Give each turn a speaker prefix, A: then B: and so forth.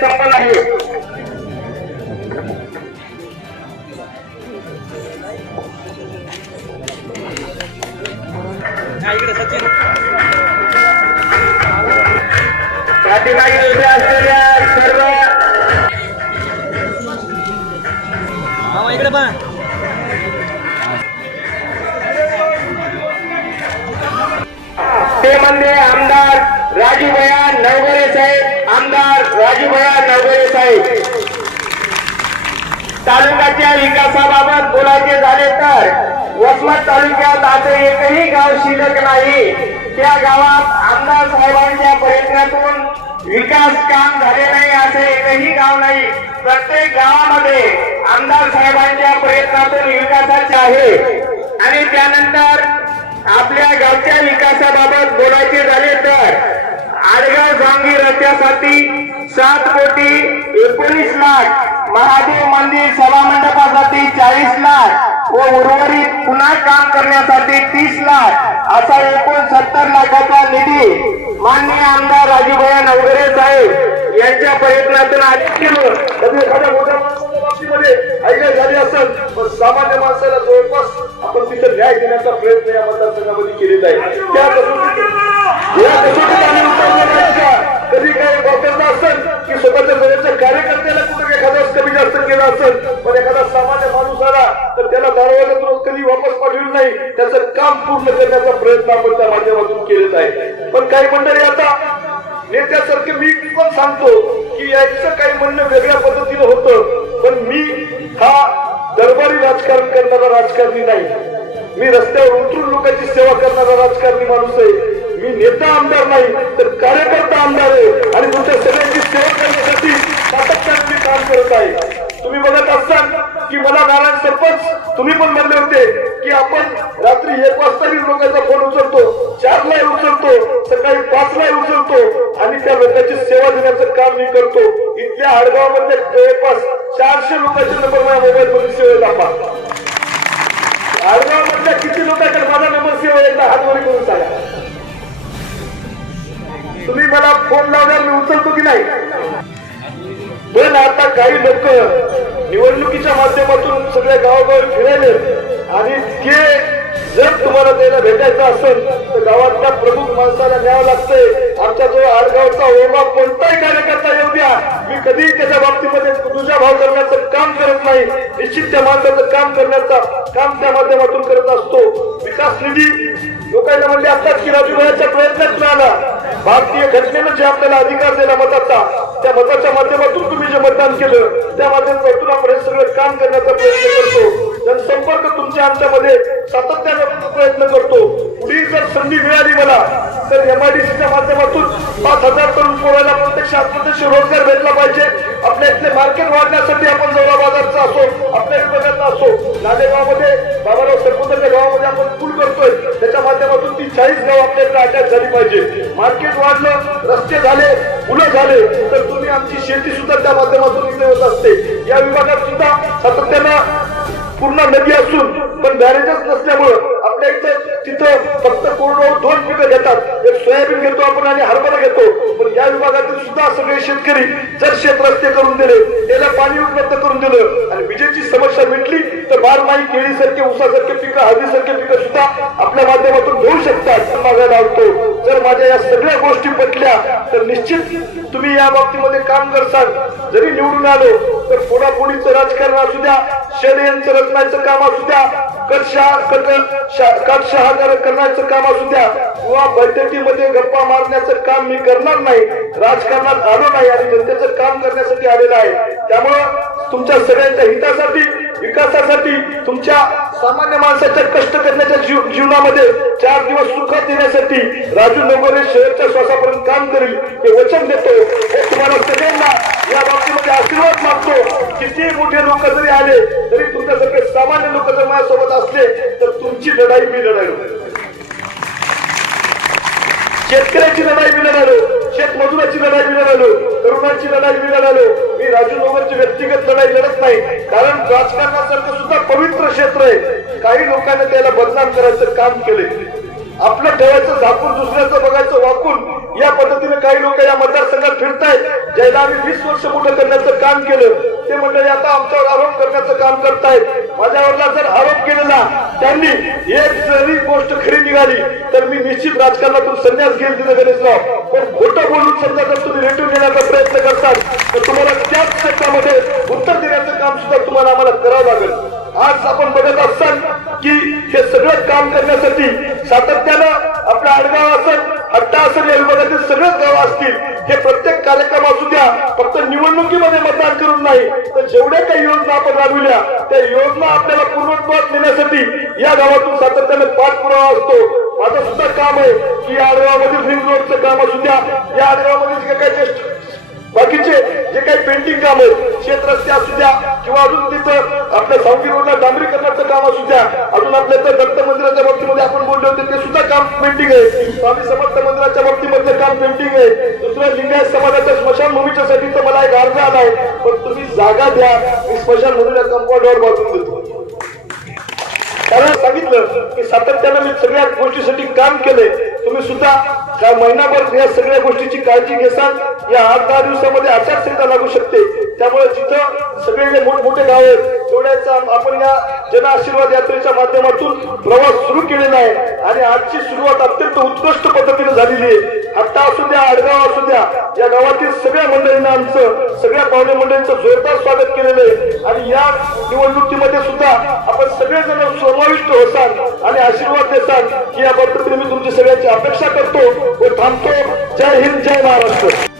A: संपन्न आहे पाठीमागे उभे असलेल्या सर्व
B: मामा इकडे पहा.
A: ते म्हणजे आमदार राजूभया नवगरे साहेब आमदार राजूभया नवगरे साहेब. तालुक्याच्या विकासाबाबत बोलायचे झाले तर वसमत तालुक्यात असं एकही गाव शिल्लक नाही. त्या गावात आमदार साहेबांच्या प्रयत्नातून विकास काम झाले नाही असं एकही गाव नाही. प्रत्येक गावामध्ये आमदार साहेबांच्या प्रयत्नातून विकासाचे आहे. आणि त्यानंतर आपल्या गावच्या विकासाबाबत बोलायचे झाले आडगाव जांगी रस्त्यासाठी सात कोटी एकोणीस लाख महादेव मंदिर सभामंडपासाठी चाळीस लाख व उर्वरित पुन्हा काम करण्यासाठी तीस लाख असा एकूण सत्तर लाखाचा निधी माननीय आमदार राजूभाई नवगरे साहेब यांच्या प्रयत्नातून आलेलो
C: कधी एखाद्या मोठ्या बाबतीमध्ये झाली असेल पण सामान्य माणसाला जवळपास आपण तिथे न्याय देण्याचा प्रयत्न या मतदारसंघामध्ये केलेला आहे. त्या कधी काही वापरलं असेल की स्वतःच्या जवळच्या कार्यकर्त्याला कुठे एखादा कमी जास्त केला असेल पण एखादा सामान्य माणूस आला तर त्याला दारोगाला कधी वापस पाठवलं नाही. त्याचं काम पूर्ण करण्याचा प्रयत्न आपण त्या माध्यमातून केलेला आहे. पण काही मंडळी आता नेत्यासारखे मी पण सांगतो की याचं काही म्हणणं वेगळ्या पद्धतीनं होतं पण मी हा दरबारी राजकारण करणारा राजकारणी नाही. मी रस्त्यावर उतरून लोकांची सेवा करणारा राजकारणी माणूस आहे. मी नेता आमदार नाही तर कार्यकर्ता आमदार आहे. आणि तुमच्या सगळ्यांची सेवा करण्यासाठी सातत्याने मी काम करत आहे. तुम्ही बघत असाल की मला नारायण सरपंच तुम्ही पण म्हणले होते की आपण रात्री एक वाजता लोकांचा फोन उचलतो चारला उचलतो सकाळी पाचला उचलतो आणि त्या लोकांची सेवा देण्याचं काम मी करतो. इथल्या आडगावामध्ये जवळपास चारशे लोकांचे नंबर माझ्या मोबाईल मध्ये सेवा दाखवा. आडगाव मधल्या किती लोकांकडे माझा नंबर सेवा आहे एकदा हात वरी करून सांगा. तुम्ही मला फोन लावल्यावर मी उचलतो की नाही? पण आता काही लोक निवडणुकीच्या माध्यमातून सगळ्या गावागावी फिरायले आणि ते जर तुम्हाला त्याला भेटायचं असेल तर गावातल्या प्रमुख माणसाला न्यावं लागतंय. आमच्या जो आडगावचा ओमा कोणताही कार्यकर्ता येऊ द्या. मी कधीही त्याच्या बाबतीमध्ये तुझ्या भाव करण्याचं काम करत नाही. निश्चित त्या माणसाचं काम करण्याचा काम त्या माध्यमातून करत असतो. विकास निधी लोकांना म्हणले आताच की राजूभाईच्या प्रयत्नात मिळाला. भारतीय घटनेनं जे आपल्याला अधिकार दिला मताचा त्या मताच्या माध्यमातून तुम्ही जे मतदान केलं त्या माध्यमातून आपण हे सगळं काम करण्याचा प्रयत्न करतो. जनसंपर्क तुमच्या आमच्यामध्ये तर एमआयडीसीच्या माध्यमातून पाच हजार तरुण पोराला प्रत्यक्ष आत्महत्याशी रोजगार भेटला पाहिजे. आपल्या इथले मार्केट वाढण्यासाठी आपण जवळ बाजारचा असो आपल्या विभागाचा असो नालेगावमध्ये बाबाराव सरपंचाच्या गावामध्ये आपण पूल करतोय. त्याच्या माध्यमातून ती चाळीस गाव आपल्याकडे अटॅच झाली पाहिजे. मार्केट वाढलं रस्ते झाले मुलं झाले तर तुम्ही आमची शेती सुद्धा त्या माध्यमातून इथे होत असते. या विभागात सुद्धा सातत्यानं पूर्ण नदी असून पण बॅरेजच नसल्यामुळं आपल्या इथं तिथं फक्त कोरडवाहू दोन पिकं घेतात. एक सोयाबीन घेतो आपण आणि हरभरा घेतो. पण या विभागातील सुद्धा सगळे शेतकरी जर शेत रस्ते करून दिले त्याला पाणी उपलब्ध करून दिलं. आणि विजेची समस्या मिटली तर बारमाही केळीसारखे उसासारखे पिकं हळदीसारखे पिकं सुद्धा आपल्या माध्यमातून घेऊ शकतात मागायला लावतो जर माझ्या या सगळ्या गोष्टी पटल्या तर निश्चित तुम्ही या बाबतीमध्ये काम करसाल. जरी निवडून आलो तर फोडाफोडीचं राजकारण असू द्या षडयंत्र रचनाचं काम असू द्या कटशहा करण्याचं काम असू द्या किंवा बैठकीमध्ये गप्पा मारण्याचं काम मी करणार नाही राजकारणात आलो नाही आणि जनतेचं काम करण्यासाठी आलेलं आहे. त्यामुळं तुमच्या सगळ्यांच्या हितासाठी विकासासाठी तुमच्या सामान्य माणसाच्या कष्ट करण्याच्या जीव- जीवनामध्ये चार दिवस सुखात देण्यासाठी राजू नगोरे शहरच्या श्वासापर्यंत काम काम करेल हे वचन देतो. हे तुम्हाला सगळ्यांना या बाबतीमध्ये आशीर्वाद मागतो. किती मोठे लोक जरी आले तरी तुमच्या सामान्य लोक जर माझ्यासोबत असले तर तुमची लढाई मी लढायलो. शेतकऱ्याची लढाई मी लढालो शेतमजुराची लढाई मी लढालो तरुणांची लढाई मी लढालो मी राजू व्यक्तिगत लढाई लढत नाही कारण राजकारणासारखं सुद्धा पवित्र क्षेत्र आहे. काही लोकांना त्याला बदनाम करायचं काम केले आपलं ठेवायचं झाकून दुसऱ्याचं बघायचं वाकून या पद्धतीने काही लोक या मतदारसंघात फिरतायत. ज्याला आम्ही वीस वर्ष मोठं करण्याचं काम केलं ते मंडळी आता आमच्यावर आरोप करण्याचं काम करतायत. माझ्यावरला जर आरोप केलेला त्यांनी एक जरी गोष्ट खरी निघाली तर मी निश्चित राजकारणातून संन्यास घेईल तिथे गणेशराव. पण खोटं बोलून समजा जर तुम्ही रेटून घेण्याचा प्रयत्न करतात तर तुम्हाला त्याच क्षेत्रामध्ये उत्तर देण्याचं काम सुद्धा तुम्हाला आम्हाला करावं लागेल. आज आपण बघत असाल की हे सगळं काम करण्यासाठी सातत्यानं आपला आडगाव असेल हट्टा असेल या विभागातील सगळेच गाव असतील. हे प्रत्येक कार्यक्रम असू द्या फक्त निवडणुकीमध्ये मतदान करून नाही तर जेवढ्या काही योजना आपण राबविल्या त्या योजना आपल्याला पूर्णत्वात नेण्यासाठी या गावातून सातत्याने पाठपुरावा असतो. माझं सुद्धा काम आहे की या आडगावामधील रिंग रोडचं काम असू द्या. या आडगावामध्ये जे काही बाकीचे जे काही पेंटिंग काम आहे शेत रस्ते असू द्या किंवा अजून तिथं आपल्या सावकी रोडला डांबरीकरणाचं काम असू द्या अजून आपल्या इथं दत्त मंदिराच्या बाबतीमध्ये आपण बोलले होते ते सुद्धा काम पेंटिंग आहे. स्वामी समर्थ मंदिराच्या बाबतीमधलं काम पेंटिंग आहे. दुसरं लिंगायत समाजाच्या स्मशानभूमीच्या साठी तर मला एक अर्ज आला आहे. पण तुम्ही जागा द्या. मी स्मशानभूमीला कंपाऊंडवर बांधून देतो. कारण सांगितलं की सातत्यानं मी सगळ्या गोष्टीसाठी काम केलंय. तुम्ही सुद्धा त्या महिनाभर या सगळ्या गोष्टीची काळजी घेसाल. या आठ दहा दिवसामध्ये आचारसंहिता लागू शकते. त्यामुळे जिथं सगळे जे मोठमोठे गाव आहेत तेवढ्याचा आपण या जन आशीर्वाद यात्रेच्या माध्यमातून प्रवास सुरू केलेला आहे. आणि आजची सुरुवात अत्यंत उत्कृष्ट पद्धतीने झालेली आहे. हट्टा असू द्या आडगाव असू द्या या गावातील सगळ्या मंडळींना आमचं सगळ्या पाहुणे मंडळींचं जोरदार स्वागत केलेलं आहे. आणि या निवडणुकीमध्ये सुद्धा आपण सगळेजण समाविष्ट होसाल आणि आशीर्वाद देसाल की या पद्धतीने मी तुमची सगळ्यांची अपेक्षा करतो व थांबतो. जय हिंद जय महाराष्ट्र.